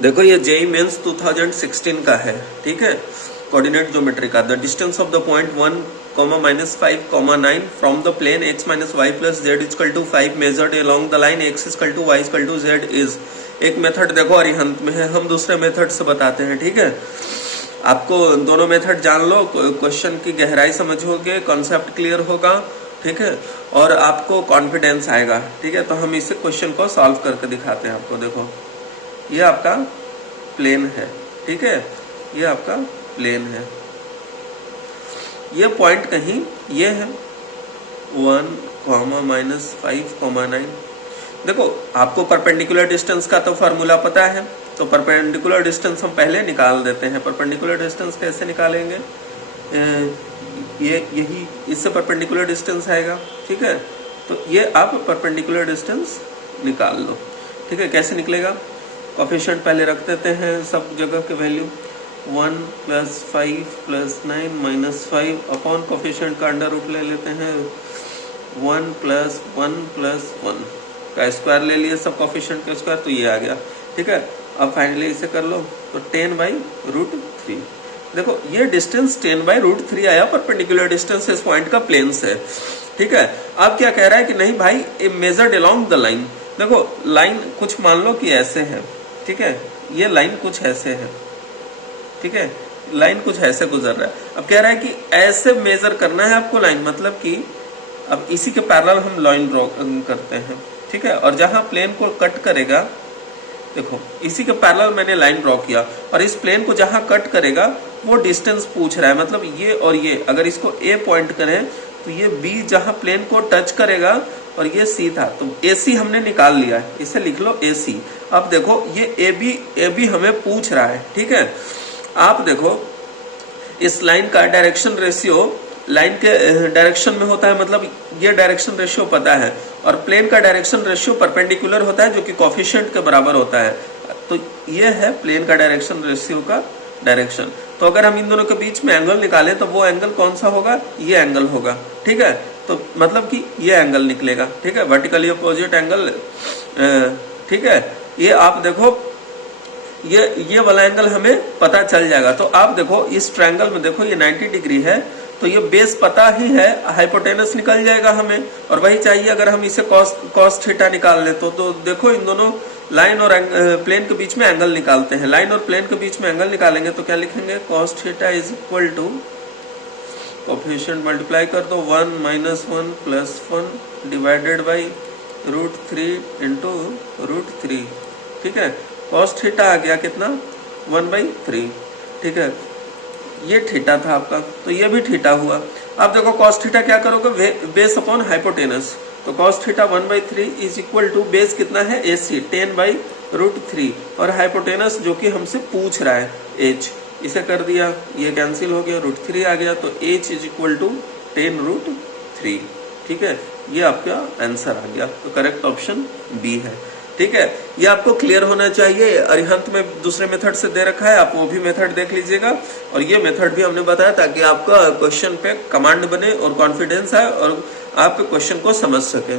देखो ये JEE mains 2016 का है, ठीक है, कोऑर्डिनेट ज्योमेट्री का। The distance of the point 1, -5, 9 from the plane x - y + z = 5 measured along the line x = y = z is. एक मेथड देखो अरिहंत में है, हम दूसरे मेथड से बताते हैं, ठीक है। आपको दोनों मेथड जान लो, क्वेश्चन की गहराई समझोगे, कॉन्सेप्ट क्लियर होगा, ठीक है, और आपको कॉन्फिडेंस आएगा, ठीक है। तो हम इसे क्वेश्चन को सॉल्व करके दिखाते हैं आपको। देखो ये आपका प्लेन है, ठीक है, ये आपका प्लेन है, ये पॉइंट कहीं ये है 1, -5, 9। देखो आपको परपेंडिकुलर डिस्टेंस का तो फार्मूला पता है, तो परपेंडिकुलर डिस्टेंस हम पहले निकाल देते हैं। परपेंडिकुलर डिस्टेंस कैसे निकालेंगे, यही इससे परपेंडिकुलर डिस्टेंस आएगा, ठीक है। तो ये आप परपेंडिकुलर डिस्टेंस निकाल लो, ठीक है। कैसे निकलेगा, कोफिशिएंट पहले रख देते हैं सब जगह के वैल्यू, 1 + 5 + 9 - 5 अपॉन कोफिशिएंट का अंडर रूट ले लेते हैं, 1 + 1 + 1 का स्क्वायर ले लिए, सब कोफिशिएंट का स्क्वायर, तो ये आ गया, ठीक है। अब फाइनली इसे कर लो तो 10/√3। देखो ये डिस्टेंस 10/√3 आया, परपेंडिकुलर डिस्टेंस इस पॉइंट का प्लेन से, ठीक है। अब क्या कह रहा है कि नहीं भाई ए मेजर्ड अलोंग द लाइन। देखो लाइन कुछ मान लो कि ऐसे है, ठीक है, ये लाइन कुछ ऐसे है, ठीक है, लाइन कुछ ऐसे गुजर रहा है। अब कह रहा है कि ऐसे मेजर करना है आपको लाइन, मतलब कि अब इसी के पैरेलल हम लाइन ड्रॉ करते हैं, ठीक है। और जहां प्लेन को कट करेगा, देखो इसी के पैरेलल मैंने लाइन ड्रॉ किया, और इस प्लेन को जहां कट करेगा वो डिस्टेंस पूछ रहा है, मतलब ये और ये, अगर इसको ए पॉइंट करें तो ये बी जहां प्लेन को टच करेगा, और ये सी था, तो ए सी हमने निकाल लिया है, इसे लिख लो ए सी। अब देखो ये ए बी हमें पूछ रहा है, ठीक है। आप देखो इस लाइन का डायरेक्शन रेशियो लाइन के डायरेक्शन में होता है, मतलब ये डायरेक्शन रेशियो पता है, और प्लेन का डायरेक्शन रेशियो परपेंडिकुलर होता है जो कि कोफिशिएंट के बराबर होता है। तो ये है प्लेन का डायरेक्शन रेशियो का डायरेक्शन। तो अगर हम इन दोनों के बीच में एंगल निकालें तो वो एंगल कौन सा होगा, ये एंगल होगा, ठीक है। तो मतलब कि ये एंगल निकलेगा, ठीक है, वर्टिकली अपोजिट एंगल, ठीक है। ये आप देखो ये वाला एंगल हमें पता चल जाएगा। तो आप देखो इस ट्रायंगल में देखो ये 90 डिग्री है, तो ये बेस पता ही है, हाइपोटेनस निकल जाएगा हमें, और वही चाहिए अगर हम इसे कॉस थीटा निकाल ले तो देखो इन दोनों लाइन और प्लेन के बीच में एंगल निकालते हैं। लाइन और प्लेन के बीच में एंगल निकालेंगे तो क्या लिखेंगे, cos थीटा = कोफिशिएंट मल्टीप्लाई कर दो 1 - 1 + 1 डिवाइडेड बाई √3 × √3, ठीक है। cos थीटा आ गया कितना, 1/3, ठीक है। ये थीटा था आपका, तो ये भी थीटा हुआ। अब देखो cos थीटा क्या करोगे, बेस अपॉन हाइपोटेनस, तो cos थीटा 1/3 = बेस कितना है, AC 10/√3, और हाइपोटेनस जो कि हमसे पूछ रहा है h, इसे कर दिया, ये कैंसिल हो गया, √3 आ गया, तो h = 10√3, ठीक है। ये आपका आंसर आ गया, तो करेक्ट ऑप्शन बी है, ठीक है। ये आपको क्लियर होना चाहिए। अरिहंत में दूसरे मेथड से दे रखा है, आप वो भी मेथड देख लीजिएगा, और ये मेथड भी हमने बताया ताकि आपका क्वेश्चन पे कमांड बने और कॉन्फिडेंस आए और आप क्वेश्चन को समझ सके।